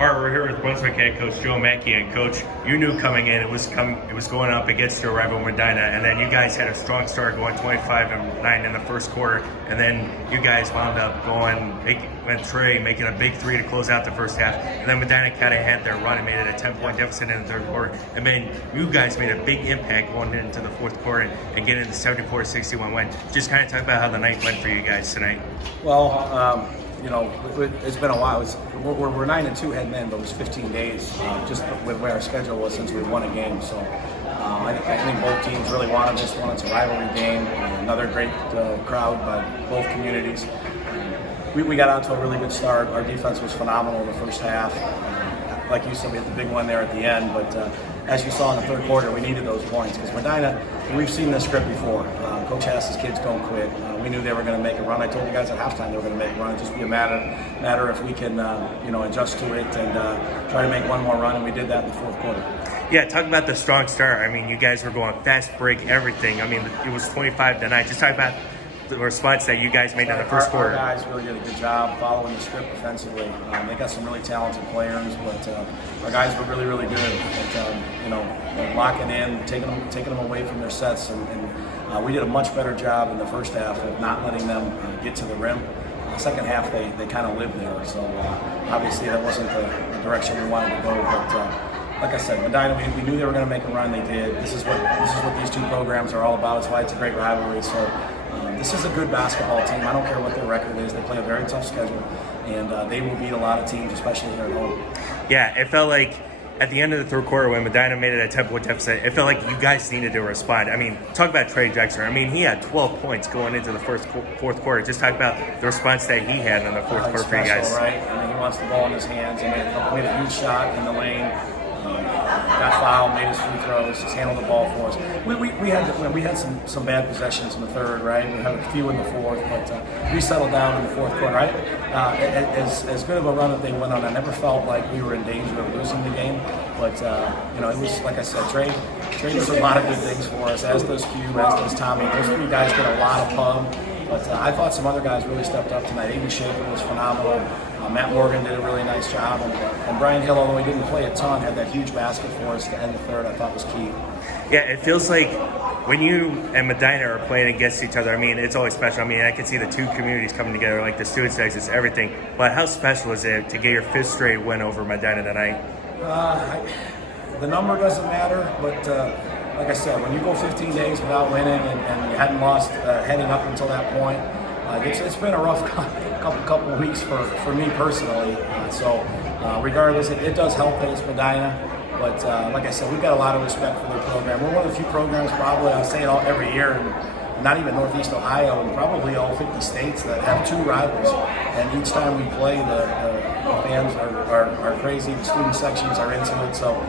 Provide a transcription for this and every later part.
All right, we're here with Brunswick head coach Joe Mackey, and coach, you knew coming in it was going up against your rival Medina, and then you guys had a strong start, going 25-9 in the first quarter, and then you guys wound up Trey making a big three to close out the first half, and then Medina kind of had their run and made it a 10-point deficit in the third quarter, and then you guys made a big impact going into the fourth quarter and getting the 74-61 win. Just kind of talk about how the night went for you guys tonight. Well, it's been a while. We're 9-2 heading in, but it was 15 days just with where our schedule was since we won a game. So I think both teams really wanted this one. It's a rivalry game. Another great crowd by both communities. We got out to a really good start. Our defense was phenomenal in the first half. Like you said, we had the big one there at the end, but as you saw in the third quarter, we needed those points because Medina, we've seen this script before. Coach asked his kids don't quit. We knew they were going to make a run. I told you guys at halftime they were going to make a run. It'd just be a matter if we can adjust to it and try to make one more run, and we did that in the fourth quarter. Yeah, talk about the strong start. I mean, you guys were going fast break, everything. I mean, it was 25-9. Just talk about the response that you guys made in the first quarter. Our guys really did a good job following the script offensively. They got some really talented players, but our guys were really, really good at locking in, taking them away from their sets, and we did a much better job in the first half of not letting them get to the rim. The second half, they kind of lived there. So obviously that wasn't the direction we wanted to go, but. Like I said, Medina, we knew they were going to make a run. They did. This is what these two programs are all about. It's why it's a great rivalry. So this is a good basketball team. I don't care what their record is. They play a very tough schedule, and they will beat a lot of teams, especially here at home. Yeah, it felt like at the end of the third quarter when Medina made it a 10-point deficit, it felt like you guys needed to respond. I mean, talk about Trey Drexler. I mean, he had 12 points going into the fourth quarter. Just talk about the response that he had in the fourth quarter for you guys. Right? I mean, he wants the ball in his hands. He made a huge shot in the lane. Got fouled, made his free throws, just handled the ball for us. We had some bad possessions in the third, right? We had a few in the fourth, but we settled down in the fourth quarter. As good of a run that they went on, I never felt like we were in danger of losing the game. But it was like I said, Trey does a lot of good things for us, as does Q, as does Tommy. Those three guys get a lot of pub. But I thought some other guys really stepped up tonight. Amy Schaefer was phenomenal. Matt Morgan did a really nice job. And Brian Hill, although he didn't play a ton, had that huge basket for us to end the third. I thought was key. Yeah, it feels like when you and Medina are playing against each other, I mean, it's always special. I mean, I can see the two communities coming together, like the students' exits, everything. But how special is it to get your fifth straight win over Medina tonight? The number doesn't matter, but like I said, when you go 15 days without winning and you hadn't lost heading up until that point, it's been a rough couple of weeks for me personally. So regardless, it does help that it's Medina. But like I said, we've got a lot of respect for their program. We're one of the few programs, probably, I say it every year, and not even Northeast Ohio, and probably all 50 states that have two rivals. And each time we play, the fans are crazy. The student sections are into it. So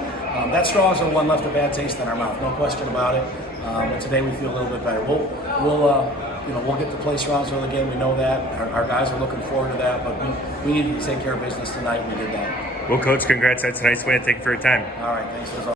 that Strong's the one left a bad taste in our mouth, no question about it. But today we feel a little bit better. We'll get to play Strongsville again. We know that. Our guys are looking forward to that. But we needed to take care of business tonight. We did that. Well, Coach, congrats. That's a nice win. Thank you for your time. All right. Thanks.